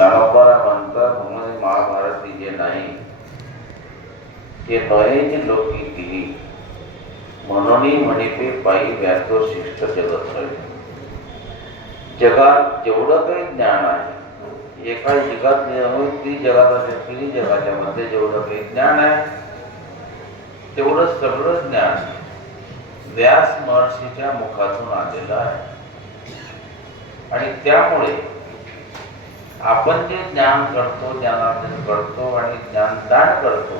ज्ञानोबाला म्हणतात म्हणजे महाभारती जे नाही ते नयेची लोकी दिली म्हणून म्हणिते पायी व्यासो शिष्ट जगत नव्हे. जगात जेवढं काही ज्ञान आहे एका जगात ती जगात असेल तिन्ही जगाच्या मध्ये जेवढं काही ज्ञान आहे तेवढं सगळं ज्ञान व्यास महर्षीच्या मुखातून आलेलं आहे. आणि त्यामुळे आपण जे ज्ञान करतो ज्ञानार्जन करतो आणि ज्ञानदान करतो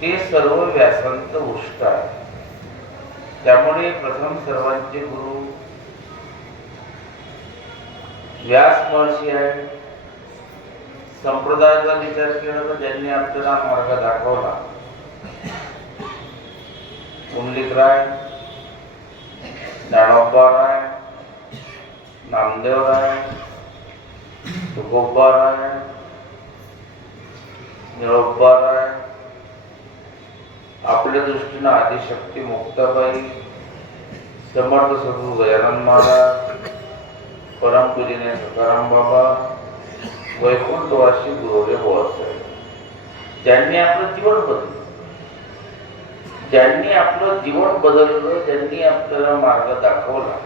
ते सर्व व्यासांचं उष्ट आहे. त्यामुळे प्रथम सर्वांचे गुरु व्यास महर्षी आहे. संप्रदायाचा विचार केला तर ज्यांनी आपल्याला मार्ग दाखवला पुंडलिकराय, ज्ञानोबाराय, नामदेवराय, तुकोबाराय, निळोबाराय, आपल्या दृष्टीनं आदिशक्ती मुक्ताबाई, समर्थ सद्गुरू गजानन महाराज, परमपूजनीय सकाराम बाबा, वैकुंठवासी गुरुदेव बोळासाहेब, ज्यांनी आपलं जीवन बदललं, ज्यांनी आपलं जीवन बदललं, ज्यांनी आपल्याला मार्ग दाखवला,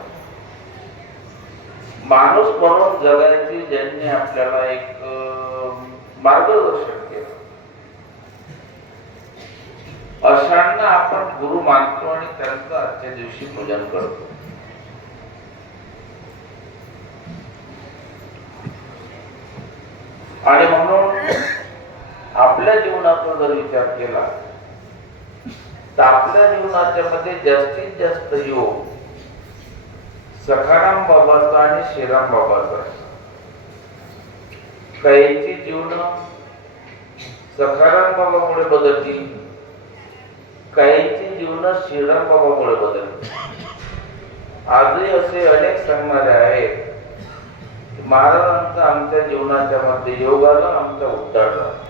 माणूस म्हणून जगायची ज्यांनी आपल्याला एक मार्गदर्शन केलं, अशांना आपण गुरु मानतो आणि त्यांचं आजच्या दिवशी पूजन करतो. आणि म्हणून आपल्या जीवनाचा जर विचार केला तर आपल्या जीवनाच्या मध्ये जास्तीत जास्त योग सखाराम बाबाचा आणि श्रीराम बाबाचा. काहींची जीवन सखाराम बाबामुळे बदलली, काहींची जीवन श्रीराम बाबामुळे बदलली. आजही असे अनेक सांगणारे आहेत महाराजांचा आमच्या जीवनाच्या मध्ये योग आला, आमचा उद्धार झाला.